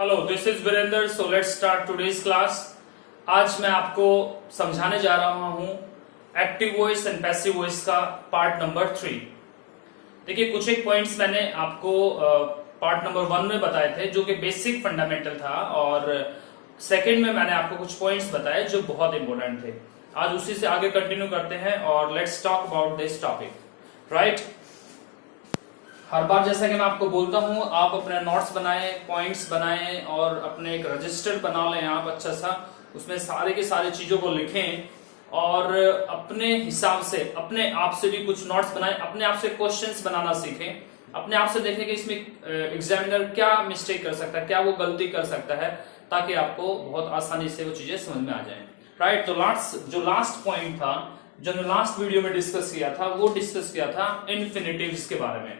Hello, this is Virendra. So let's start today's class. आज मैं आपको समझाने जा रहा हूं active voice and passive voice का पार्ट नंबर 3। देखिए, कुछ एक पॉइंट्स मैंने आपको पार्ट नंबर 1 में बताए थे जो कि बेसिक फंडामेंटल था, और सेकंड में मैंने आपको कुछ पॉइंट्स बताए जो बहुत इंपॉर्टेंट थे। आज उसी से आगे कंटिन्यू करते हैं और let's talk about this topic, right. हर बार जैसा कि मैं आपको बोलता हूं, आप अपने नोट्स बनाएं, पॉइंट्स बनाएं और अपने एक रजिस्टर बना लें आप अच्छा सा, उसमें सारे के सारे चीजों को लिखें और अपने हिसाब से अपने आप से भी कुछ नोट्स बनाएं, अपने आप से क्वेश्चंस बनाना सीखें, अपने आप से देखें कि इसमें एग्जामिनर क्या मिस्टेक कर सकता है, क्या वो गलती कर सकता है, ताकि आपको बहुत आसानी से वो चीजें समझ में आ जाए, राइट। तो लास्ट पॉइंट था जो मैं लास्ट वीडियो में डिस्कस किया था, वो डिस्कस किया था इन्फिनिटिव्स के बारे में।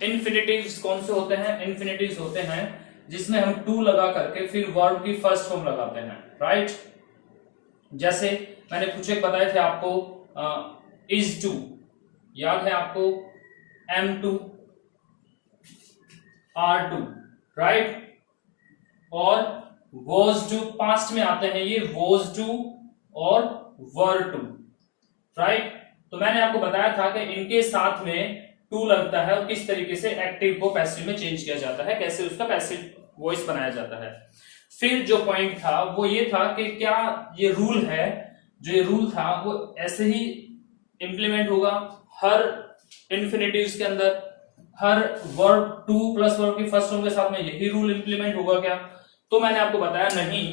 इन्फिनिटिव्स कौन से होते हैं? इन्फिनिटिव्स होते हैं जिसमें हम टू लगा करके फिर वर्ब की फर्स्ट फॉर्म लगाते हैं, राइट। जैसे मैंने कुछ एक बताए थे आपको, इज टू याद है आपको, am to, are to, right. और वॉज टू पास्ट में आते हैं ये वॉज टू और वर टू, राइट। तो मैंने आपको बताया था कि इनके साथ में टू लगता है और किस तरीके से एक्टिव को पैसिव में चेंज किया जाता है, कैसे उसका पैसिव वॉइस बनाया जाता है। फिर जो पॉइंट था वो ये था कि क्या ये रूल है, जो ये रूल था वो ऐसे ही इंप्लीमेंट होगा हर इन्फिनिटिव्स के अंदर, हर वर्ब टू प्लस वर्ब की फर्स्ट फॉर्म के साथ में यही रूल इंप्लीमेंट होगा क्या? तो मैंने आपको बताया नहीं,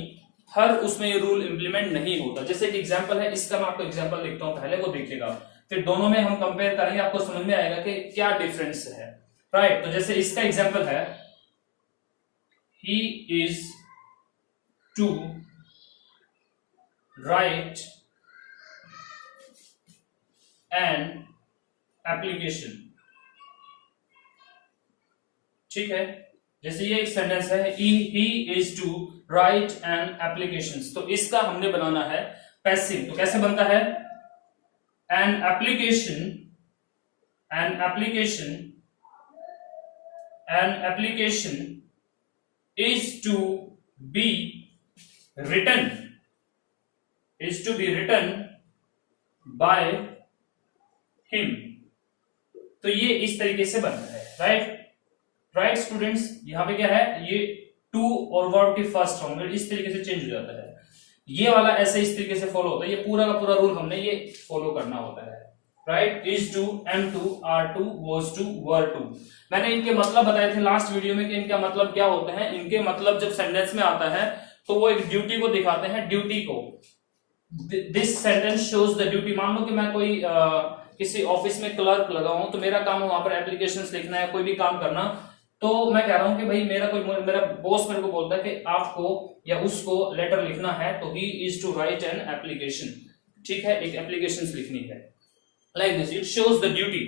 हर उसमें ये रूल इंप्लीमेंट नहीं होता। जैसे एक एग्जांपल है, इसका मैं आपको एग्जांपल लिखता हूं, पहले वो देखिएगा, फिर दोनों में हम कंपेयर करेंगे, आपको समझ में आएगा कि क्या डिफरेंस है, राइट। तो जैसे इसका एग्जांपल है, he is to write an application, ठीक है। जैसे ये एक सेंटेंस है, he is to write an application, तो इसका हमने बनाना है पैसिव। तो कैसे बनता है? an application is to be written by him। तो ये इस तरीके से बनता है, राइट स्टूडेंट्स। यहां पे क्या है, ये टू और वर्ब की फर्स्ट फॉर्म इस तरीके से चेंज हो जाता है। ये वाला ऐसे इस तरीके से फॉलो होता है, ये पूरा का पूरा रूल हमने ये फॉलो करना होता है, right. Is to, am to, are to, was to, were to. मैंने इनके मतलब बताए थे लास्ट वीडियो में कि इनका मतलब क्या होते हैं। इनके मतलब जब सेंटेंस में आता है तो वो एक ड्यूटी को दिखाते हैं, ड्यूटी को। This sentence shows the duty. मान लो कि मैं कोई किसी ऑफिस में क्लर्क लगा हूं, तो मेरा काम है वहां पर एप्लीकेशंस लिखना है, कोई भी काम करना। तो मैं कह रहा हूं कि भाई मेरा बॉस मेरे को बोलता है कि आपको या उसको लेटर लिखना है, तो he is to write an application, ठीक है, एक एप्लीकेशन लिखनी है, like this, it shows the duty.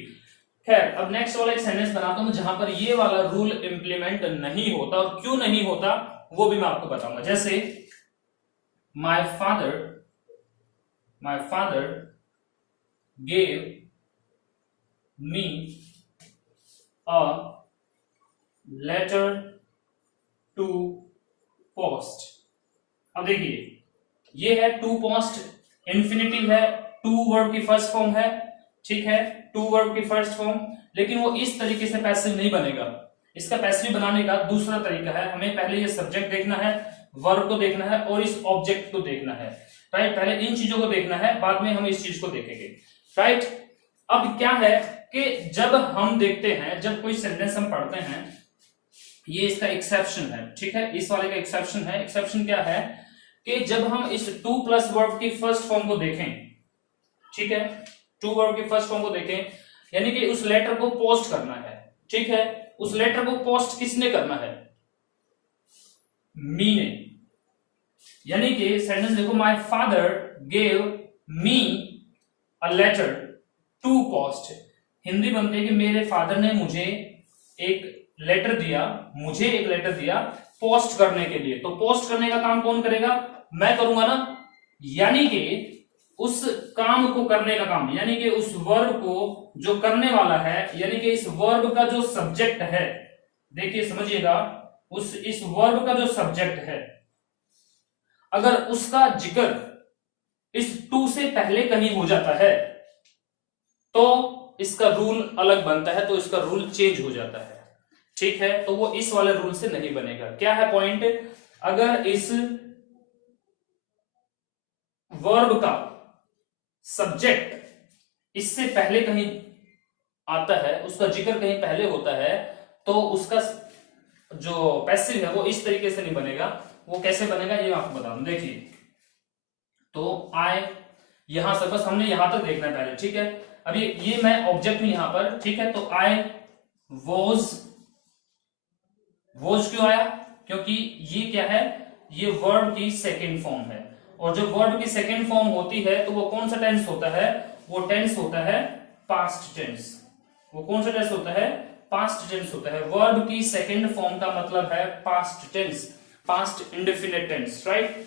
खैर, अब नेक्स्ट वाला एक सेंटेंस बनाता हूं जहां पर ये वाला रूल इंप्लीमेंट नहीं होता, और क्यों नहीं होता वो भी मैं आपको बताऊंगा। जैसे my father gave me a letter to post. अब देखिए, ये है टू पोस्ट, इन्फिनिटिव है, टू वर्ब की फर्स्ट फॉर्म है, ठीक है, टू वर्ब की फर्स्ट फॉर्म, लेकिन वो इस तरीके से पैसिव नहीं बनेगा। इसका पैसिव बनाने का दूसरा तरीका है, हमें पहले ये सब्जेक्ट देखना है, वर्ब को देखना है और इस ऑब्जेक्ट को देखना है, राइट। पहले इन चीजों को देखना है, बाद में हम इस चीज को देखेंगे, राइट। अब क्या है कि जब हम देखते हैं, जब कोई सेंटेंस हम पढ़ते हैं, ये इसका एक्सेप्शन है, ठीक है, इस वाले का एक्सेप्शन है। एक्सेप्शन क्या है कि जब हम इस टू प्लस वर्ब की फर्स्ट फॉर्म को देखें, ठीक है, टू वर्ब की फर्स्ट फॉर्म को देखें, यानी कि उस लेटर को पोस्ट करना है, ठीक है। उस लेटर को पोस्ट किसने करना है? मी ने। यानी कि सेंटेंस देखो, my father gave me a letter to post. Hindi बनती है कि मेरे फादर ने मुझे एक लेटर दिया पोस्ट करने के लिए। तो पोस्ट करने का काम कौन करेगा? मैं करूंगा ना। यानी कि उस काम को करने का काम, यानी कि उस वर्ब को जो करने वाला है, यानी कि इस वर्ब का जो सब्जेक्ट है, देखिए समझिएगा, इस वर्ब का जो सब्जेक्ट है, अगर उसका जिक्र इस टू से पहले कहीं हो जाता है तो इसका रूल अलग बनता है, तो इसका रूल चेंज हो जाता है। ठीक है, तो वो इस वाले रूल से नहीं बनेगा। क्या है पॉइंट? अगर इस वर्ब का सब्जेक्ट इससे पहले कहीं आता है, उसका जिक्र कहीं पहले होता है, तो उसका जो पैसिव है वो इस तरीके से नहीं बनेगा। वो कैसे बनेगा ये मैं आपको बता दूं। देखिए, तो आई, यहां से बस हमने यहां तक देखना है पहले। ठीक है, अभी ये मैं ऑब्जेक्ट हूं यहां पर। ठीक है, तो आई वॉज क्यों आया? क्योंकि ये क्या है, ये वर्ब की सेकेंड फॉर्म है, और जो वर्ब की सेकेंड फॉर्म होती है तो वो कौन सा टेंस होता है? वो टेंस होता है पास्ट टेंस। वो कौन सा टेंस होता है? पास्ट टेंस होता है। वर्ब की सेकेंड फॉर्म का मतलब है past tense, past indefinite tense, right?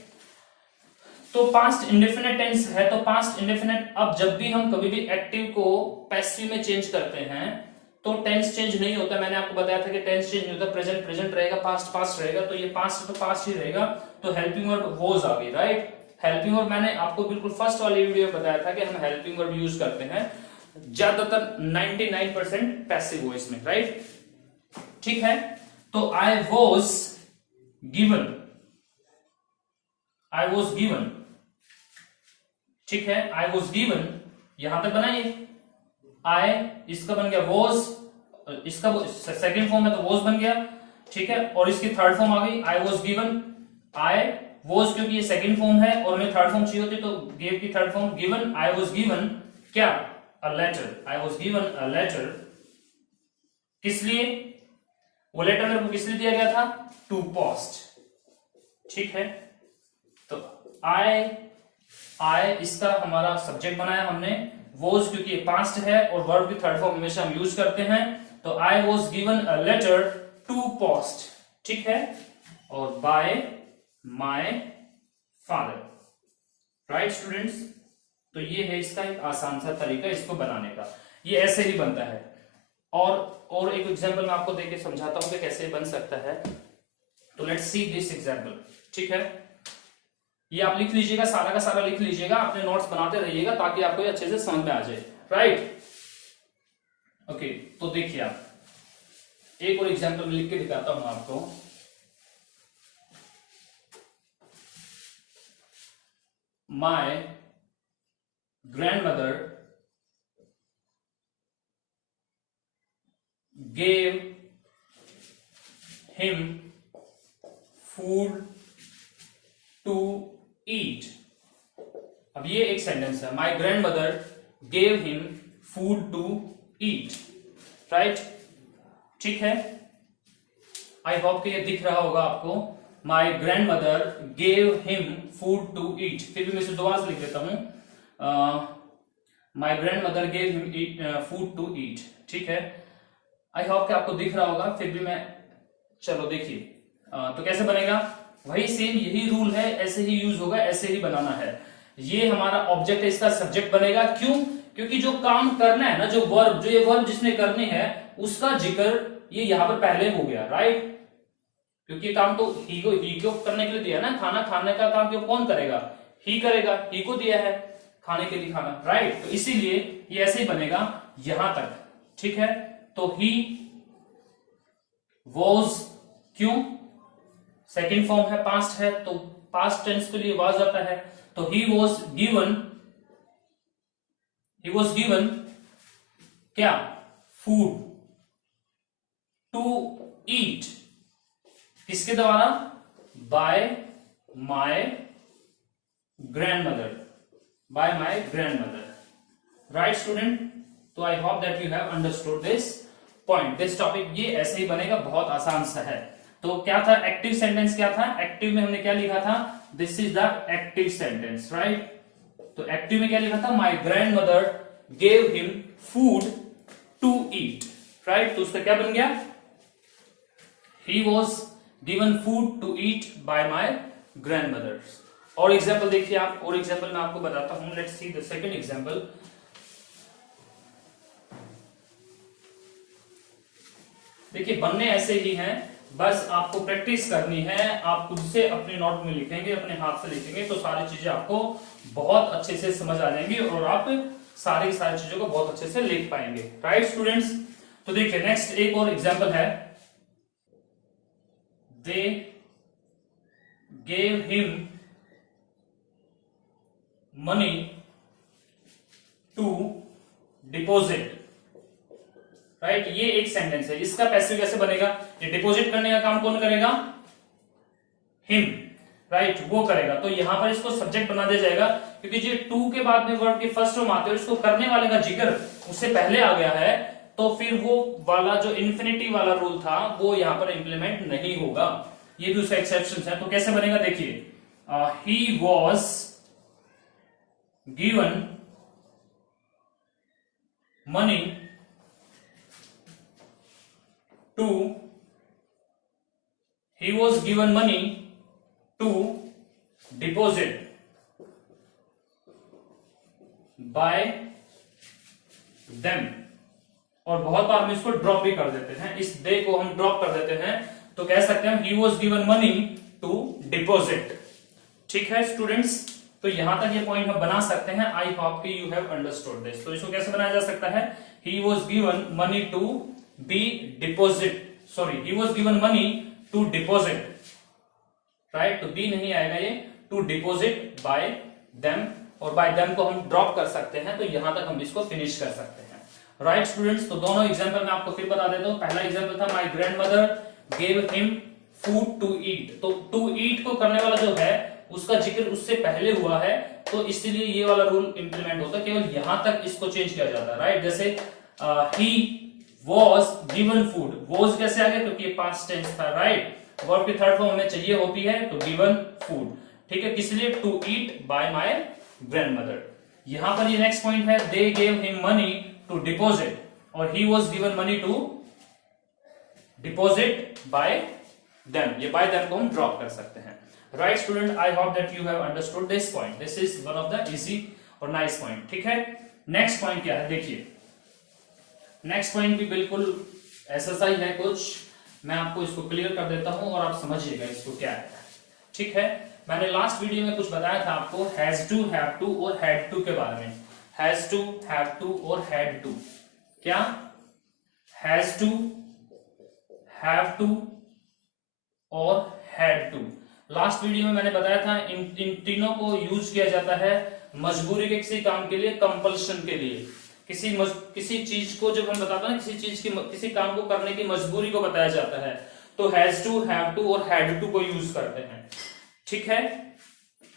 तो पास्ट इंडेफिनिट टेंस है, तो पास्ट इंडेफिनिट, अब जब भी हम कभी भी एक्टिव को पैसिव में चेंज करते हैं तो टेंस चेंज नहीं होता। मैंने आपको बताया था कि टेंस चेंज नहीं होता, प्रेजेंट प्रेजेंट रहेगा, पास्ट पास्ट रहेगा, तो ये पास्ट तो पास्ट ही रहेगा। तो हेल्पिंग वर्ब वॉज आ गई, राइट? हेल्पिंग वर्ब मैंने आपको बिल्कुल फर्स्ट वाली वीडियो में बताया था कि हम हेल्पिंग वर्ब यूज करते हैं ज्यादातर 99% पैसिव वॉइस में, राइट? ठीक है, तो I was given, I was given, ठीक है, आई वॉज गिवन, यहां तक बनाइए। आई, इसका बन गया वॉज, इसका सेकेंड फॉर्म है तो वॉज बन गया। ठीक है, और इसकी थर्ड फॉर्म आ गई, आई वॉज गिवन। आई वॉज क्योंकि ये सेकेंड फॉर्म है और हमें थर्ड फॉर्म चाहिए होती तो गिव की third form given. I was given क्या? A letter. I was given a letter. किस लिए? वो लेटर मेरे को किस लिए दिया गया था? To post. ठीक है, तो आई इसका हमारा सब्जेक्ट बनाया हमने, वॉज क्योंकि ये पास्ट है और वर्ब की थर्ड फॉर्म हमेशा हम यूज करते हैं, तो I was given a letter to post. ठीक है, और by my father, right students? तो ये है इसका एक आसान सा तरीका इसको बनाने का, ये ऐसे ही बनता है। और एक एग्जांपल मैं आपको देके समझाता हूं कि कैसे बन सकता है। तो लेट्स सी दिस एग्जांपल। ठीक है, ये आप लिख लीजिएगा, सारा का सारा लिख लीजिएगा, अपने नोट्स बनाते रहिएगा ताकि आपको अच्छे से समझ में आ जाए, राइट? ओके, तो देखिए आप, एक और एग्जांपल में लिख के दिखाता हूं आपको। My grandmother gave him food to eat। अब ये एक सेंटेंस है, my grandmother gave him food to eat, right? ठीक है, आई होप कि ये दिख रहा होगा आपको। My grandmother gave him food to eat. फिर भी मैं इसे दोबारा लिख देता हूं, my grandmother gave him food to eat. ठीक है, आई होप कि आपको दिख रहा होगा, फिर भी मैं, चलो देखिए, तो कैसे बनेगा? वही सेम यही रूल है, ऐसे ही यूज होगा, ऐसे ही बनाना है। ये हमारा ऑब्जेक्ट है, इसका सब्जेक्ट बनेगा। क्यों? क्योंकि जो काम करना है ना, जो ये वर्ब जिसने करनी है उसका जिक्र ये यहां पर पहले हो गया, राइट? क्योंकि काम तो ही को करने के लिए दिया ना, खाना खाने का काम क्यों कौन करेगा? ही करेगा, ही को दिया है खाने के लिए खाना, राइट? तो इसीलिए ये ऐसे ही बनेगा यहां तक। ठीक है, तो ही वॉज, क्यों? सेकेंड फॉर्म है, पास्ट है, तो पास्ट टेंस के लिए वॉज आता है। तो ही वॉज गिवन क्या? Food to eat. किसके द्वारा? By my grandmother, right student? तो I hope that you have understood this point, this topic. ये ऐसे ही बनेगा, बहुत आसान सा है। तो क्या था एक्टिव सेंटेंस? क्या था एक्टिव में? हमने क्या लिखा था? This is the active sentence, right? तो एक्टिव में क्या लिखा था? My grandmother gave him food to eat, right? तो उसका क्या बन गया? He was given food to eat by my grandmother. और एग्जाम्पल देखिए आप, और एग्जाम्पल मैं आपको बताता हूं। Let's see the second example. देखिए बनने ऐसे ही हैं, बस आपको प्रैक्टिस करनी है, आप खुद से अपने नोट में लिखेंगे, अपने हाथ से लिखेंगे तो सारी चीजें आपको बहुत अच्छे से समझ आ जाएंगी और आप सारी चीजों को बहुत अच्छे से लिख पाएंगे। राइट स्टूडेंट्स, तो देखिए नेक्स्ट एक और एग्जांपल है, they gave him money to deposit. Right, ये एक सेंटेंस है, इसका पैसिव कैसे बनेगा? ये डिपॉजिट करने का काम कौन करेगा? हिम, राइट, वो करेगा। तो यहां पर इसको सब्जेक्ट बना दिया जाएगा क्योंकि जो टू के बाद में वर्ब के फर्स्ट फॉर्म आते हैं इसको करने वाले का जिक्र उससे पहले आ गया है, तो फिर वो वाला जो इन्फिनिटी वाला रूल था वो यहां पर इंप्लीमेंट नहीं होगा। ये भी उसका एक्सेप्शन है। तो कैसे बनेगा देखिए, he was given money to, he was given money to deposit by them। और बहुत बार हम इसको ड्रॉप भी कर देते हैं, इस दे को हम ड्रॉप कर देते हैं, तो कह सकते हैं he was given money to deposit। ठीक है स्टूडेंट्स, तो यहां तक ये पॉइंट हम बना सकते हैं। आई होप कि यू हैव अंडरस्टूड दिस। तो इसको कैसे बनाया जा सकता है? he was given money to be deposit, sorry, he was given money to deposit, right, तो बी नहीं आएगा ये, to deposit by them, और by them को हम ड्रॉप कर सकते हैं, तो यहां तक हम इसको फिनिश कर सकते हैं। राइट स्टूडेंट्स, तो दोनों एग्जांपल मैं आपको फिर बता देता हूं। पहला एग्जांपल था my grandmother gave him food to eat. तो टू ईट को करने वाला जो है उसका जिक्र उससे पहले हुआ है, तो इसलिए ये वाला रूल इंप्लीमेंट होता है, केवल यहां तक इसको चेंज किया जाता है। राइट, जैसे ही was given food, was कैसे आ गया? क्योंकि ये past tense था। राइट, वर्ब की थर्ड फॉर्म हमें चाहिए होती है, तो given food, ठीक है, किस लिए? to eat by my grandmother। यहां पर ये नेक्स्ट पॉइंट है, they gave him money to deposit, और he was given money to deposit by them। ये by them को हम ड्रॉप कर सकते हैं। Right student, I hope that you have understood this point. This is one of the easy और nice point. ठीक है, नेक्स्ट पॉइंट क्या है देखिए, नेक्स्ट पॉइंट भी बिल्कुल ऐसा ही है कुछ, मैं आपको इसको क्लियर कर देता हूं और आप समझिएगा इसको क्या है। ठीक है, मैंने लास्ट वीडियो में कुछ बताया था आपको हैज टू, हैव टू और हैड टू के बारे में। हैज टू, हैव टू और हैड टू। क्या? हैज टू, हैव टू और हैड टू। लास्ट वीडियो में मैंने बताया था इन तीनों को यूज किया जाता है मजबूरी के किसी काम के लिए, कंपल्शन के लिए। किसी चीज को जब हम बताते हैं किसी काम को करने की मजबूरी को बताया जाता है, तो हैज टू, हैव टू और हैड टू को यूज करते हैं। ठीक है,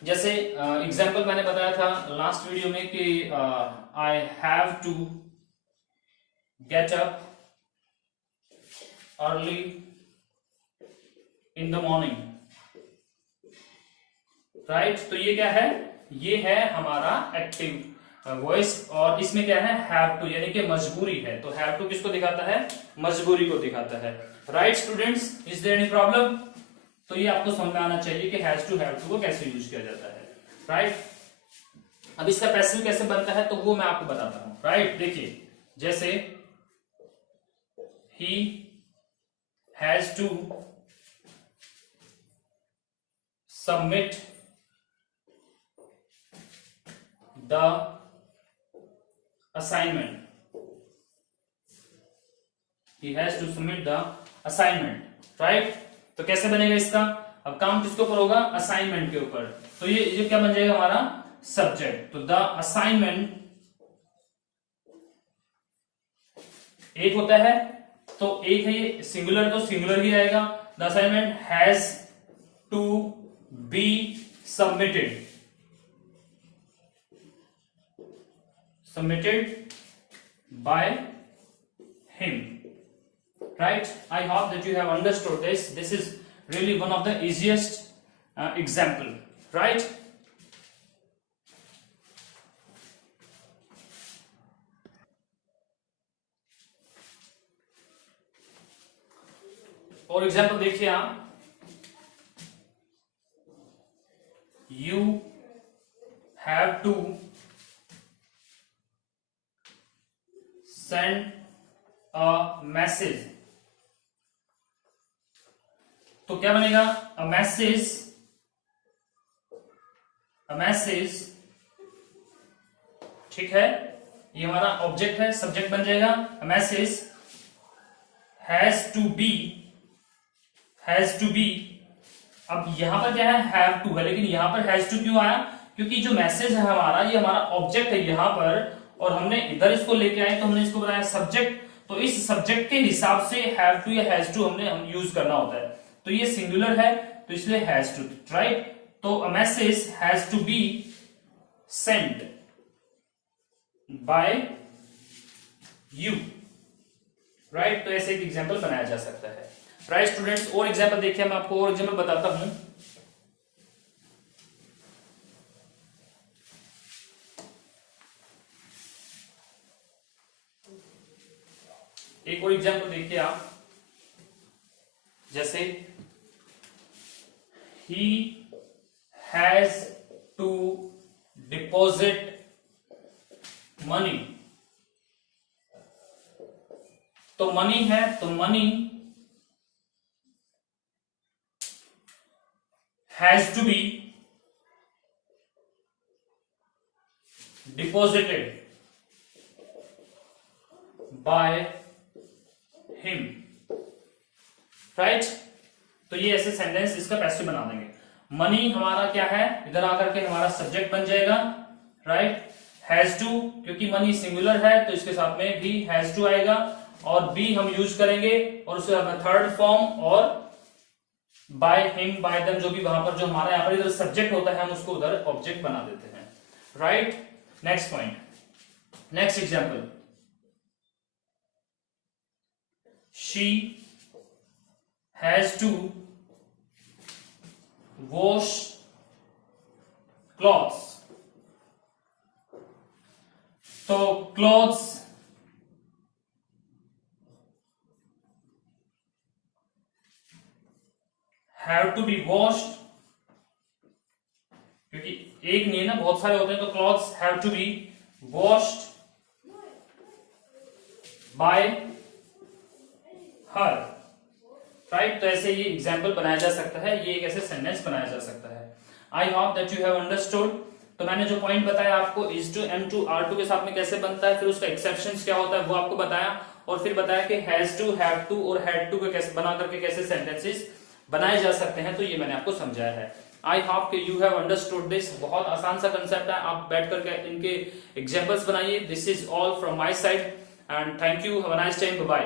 जैसे एग्जांपल मैंने बताया था लास्ट वीडियो में कि I have to get up early in the morning. Right, तो ये क्या है? ये है हमारा एक्टिव वॉइस, और इसमें क्या है? हैव टू, यानी कि मजबूरी है। तो हैव टू किसको दिखाता है? मजबूरी को दिखाता है। Right students, is there any problem? तो ये आपको समझ में आना चाहिए कि हैज टू, हैव टू को कैसे यूज किया जाता है। राइट, अब इसका पैसिव कैसे बनता है तो वो मैं आपको बताता हूं। राइट, देखिए जैसे he has to submit the assignment, he has to submit the assignment। Right, तो कैसे बनेगा इसका? अब काम किसके ऊपर होगा? असाइनमेंट के ऊपर। तो ये क्या बन जाएगा हमारा? सब्जेक्ट। तो द असाइनमेंट एक होता है, तो एक है ये सिंगुलर, तो सिंगुलर ही आएगा। The assignment has to be submitted, submitted by him। Right, I hope that you have understood this. This is really one of the easiest example। Right, और एग्जाम्पल देखिए आप, you have to send a message तो क्या बनेगा, a message, ठीक है, ये हमारा ऑब्जेक्ट है, सब्जेक्ट बन जाएगा, a message has to be. अब यहां पर क्या है, हैव टू है, लेकिन यहां पर हैज टू क्यों आया, क्योंकि जो मैसेज है हमारा, ये हमारा ऑब्जेक्ट है यहां पर, और हमने इधर इसको लेके आए तो हमने इसको बनाया सब्जेक्ट, तो इस सब्जेक्ट के हिसाब से हैव टू या हैज टू हम यूज करना होता है। तो ये सिंगुलर है तो इसलिए हैज टू, राइट। तो a message has to be sent by you, right. तो ऐसे एक एग्जाम्पल बनाया जा सकता है, राइट स्टूडेंट्स। और एग्जाम्पल देखिए, मैं आपको और एग्जाम्पल बताता हूं। एक और एग्जाम्पल देखिए आप, जैसे he has to deposit money, तो मनी है तो money has to be deposited by him, right. तो ये ऐसे सेंटेंस इसका पैसिव बना देंगे। मनी हमारा क्या है, इधर आकर के हमारा सब्जेक्ट बन जाएगा, राइट। हैज टू, क्योंकि मनी सिंगुलर है तो इसके साथ में भी हैज टू आएगा, और बी हम यूज करेंगे, और उसके बाद में थर्ड फॉर्म, और बाय हिम बाय देम, जो भी वहां पर जो हमारा यहाँ पर इधर सब्जेक्ट होता है हम उसको उधर ऑब्जेक्ट बना देते हैं, right. Next point, next example, she has to wash clothes, तो clothes have to be washed, क्योंकि एक नहीं है ना, बहुत सारे होते हैं, तो clothes have to be washed by her, right. तो ऐसे ये एग्जाम्पल बनाया जा सकता है, ये एक ऐसे सेंटेंस बनाया जा सकता है। I hope that you have understood. तो मैंने जो पॉइंट बताया आपको, is to, am to, are to के साथ में कैसे बनता है, फिर उसका एक्सेप्शंस क्या होता है वो आपको बताया, और फिर बताया कि हैज टू, हैव टू और हैड टू के कैसे बना करके कैसे सेंटेंसेस बनाए जा सकते हैं। तो ये मैंने आपको समझाया है। आई होप कि यू हैव अंडरस्टूड दिस। बहुत आसान सा कंसेप्ट है, आप बैठ करके इनके एग्जाम्पल्स बनाइए। This is all from my side and thank you, have a nice time, bye.